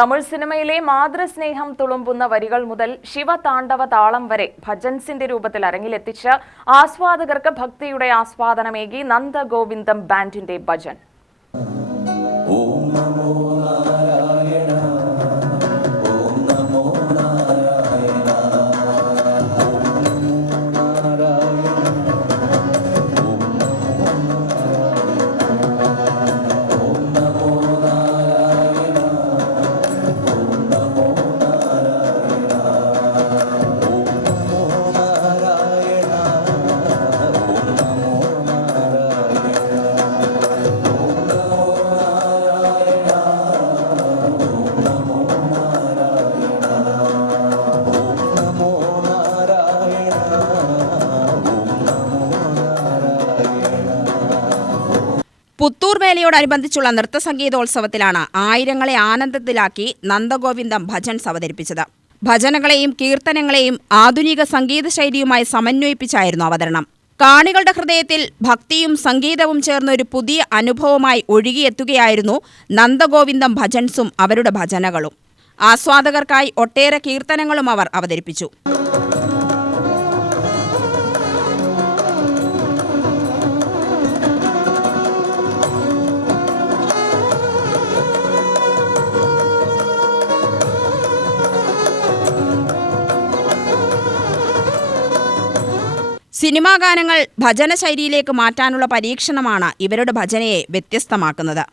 തമിഴ് സിനിമയിലെ മാതൃസ്നേഹം തുളുമ്പുന്ന വരികൾ മുതൽ ശിവതാണ്ഡവ താളം വരെ ഭജൻസിന്റെ രൂപത്തിൽ അരങ്ങിലെത്തിച്ച് ആസ്വാദകർക്ക് ഭക്തിയുടെ ആസ്വാദനമേകി നന്ദഗോവിന്ദം ബാൻഡിന്റെ ഭജൻ. പുത്തൂർ വേലയോടനുബന്ധിച്ചുള്ള നൃത്തസംഗീതോത്സവത്തിലാണ് ആയിരങ്ങളെ ആനന്ദത്തിലാക്കി നന്ദഗോവിന്ദം ഭജൻസ് അവതരിപ്പിച്ചത്. ഭജനകളെയും കീർത്തനങ്ങളെയും ആധുനിക സംഗീത ശൈലിയുമായി സമന്വയിപ്പിച്ചായിരുന്നു അവതരണം. കാണികളുടെ ഹൃദയത്തിൽ ഭക്തിയും സംഗീതവും ചേർന്ന ഒരു പുതിയ അനുഭവമായി ഒഴുകിയെത്തുകയായിരുന്നു നന്ദഗോവിന്ദം ഭജൻസും അവരുടെ ഭജനകളും. ആസ്വാദകർക്കായി ഒട്ടേറെ കീർത്തനങ്ങളും അവർ അവതരിപ്പിച്ചു. സിനിമാ ഗാനങ്ങൾ ഭജന ശൈലിയിലേക്ക് മാറ്റാനുള്ള പരീക്ഷണമാണ് ഇവരുടെ ഭജനയെ വ്യത്യസ്തമാക്കുന്നത്.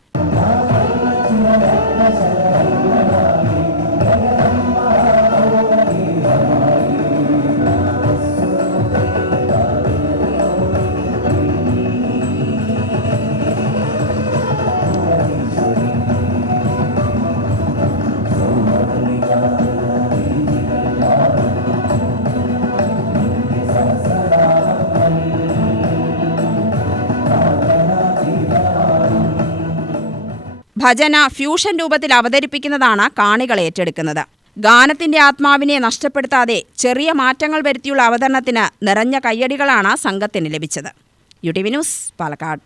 ഭജന ഫ്യൂഷൻ രൂപത്തിൽ അവതരിപ്പിക്കുന്നതാണ് കാണികൾ ഏറ്റെടുക്കുന്നത്. ഗാനത്തിന്റെ ആത്മാവിനെ നഷ്ടപ്പെടുത്താതെ ചെറിയ മാറ്റങ്ങൾ വരുത്തിയുള്ള അവതരണത്തിന് നിറഞ്ഞ കയ്യടികളാണ് സംഘത്തിന് ലഭിച്ചത്. UTV news, Palakkad.